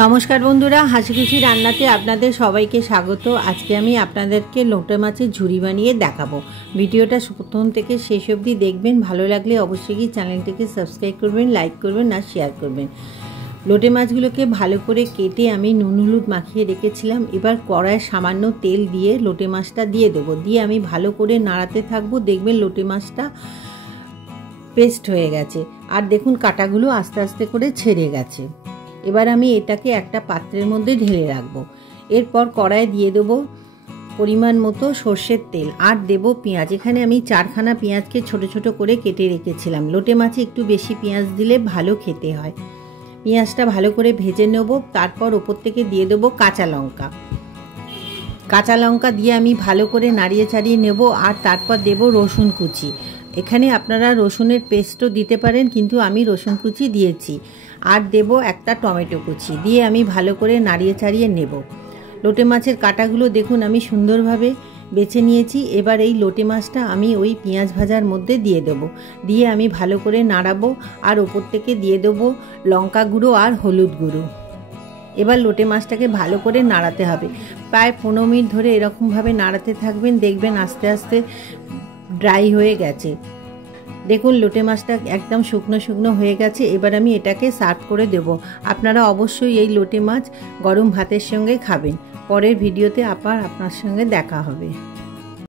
নমস্কার বন্ধুরা, হাসি খুশি রান্নাতে আপনাদের সবাইকে স্বাগত। আজকে আমি আপনাদেরকে লোটে মাছের ঝুরি বানিয়ে দেখাবো। ভিডিওটা প্রথম থেকে শেষ অবধি দেখবেন। ভালো লাগলে অবশ্যই চ্যানেলটিকে সাবস্ক্রাইব করবেন, লাইক করবেন আর শেয়ার করবেন। লোটে মাছগুলোকে ভালো করে কেটে আমি নুন হলুদ মাখিয়ে রেখেছিলাম। এবার কড়ায় সামান্য তেল দিয়ে লোটে মাছটা দিয়ে দেবো। দিয়ে আমি ভালো করে নাড়াতে থাকবো। দেখবেন লোটে মাছটা পেস্ট হয়ে গেছে। আর দেখুন কাঁটাগুলো আস্তে আস্তে করে ছেড়ে গেছে। এবার আমি এটাকে একটা পাত্রের মধ্যে ঢেলে রাখবো। এরপর কড়ায় দিয়ে দেবো পরিমাণ মতো সর্ষের তেল আর দেবো পেঁয়াজ। এখানে আমি 4খানা পেঁয়াজকে ছোট ছোট করে কেটে রেখেছিলাম। লোটে মাছে একটু বেশি পেঁয়াজ দিলে ভালো খেতে হয়। পেঁয়াজটা ভালো করে ভেজে নেব। তারপর ওপর থেকে দিয়ে দেবো কাঁচা লঙ্কা। কাঁচা লঙ্কা দিয়ে আমি ভালো করে নাড়িয়ে চাড়িয়ে নেব। আর তারপর দেবো রসুন কুচি। এখানে আপনারা রসুনের পেস্টও দিতে পারেন, কিন্তু আমি রসুন কুচি দিয়েছি। আর দেব একটা টমেটো কুচি দিয়ে আমি ভালো করে নাড়িয়ে চাড়িয়ে নেব। লোটে মাছের কাঁটাগুলো দেখুন আমি সুন্দরভাবে বেছে নিয়েছি। এবার এই লোটে মাছটা আমি ওই পেঁয়াজ ভাজার মধ্যে দিয়ে দেবো। দিয়ে আমি ভালো করে নাড়াবো। আর ওপর থেকে দিয়ে দেবো লঙ্কা গুঁড়ো আর হলুদ গুঁড়ো। এবার লোটে মাছটাকে ভালো করে নাড়াতে হবে। প্রায় 15 মিনিট ধরে এরকমভাবে নাড়াতে থাকবেন। দেখবেন আস্তে আস্তে ড্রাই হয়ে গেছে। দেখুন লোটে মাছটা একদম শুকনো শুকনো হয়ে গেছে। এবার আমি এটাকে সার্ভ করে দেব। আপনারা অবশ্যই এই লোটে মাছ গরম ভাতের সঙ্গে খাবেন। পরের ভিডিওতে আবার আপনার সঙ্গে দেখা হবে।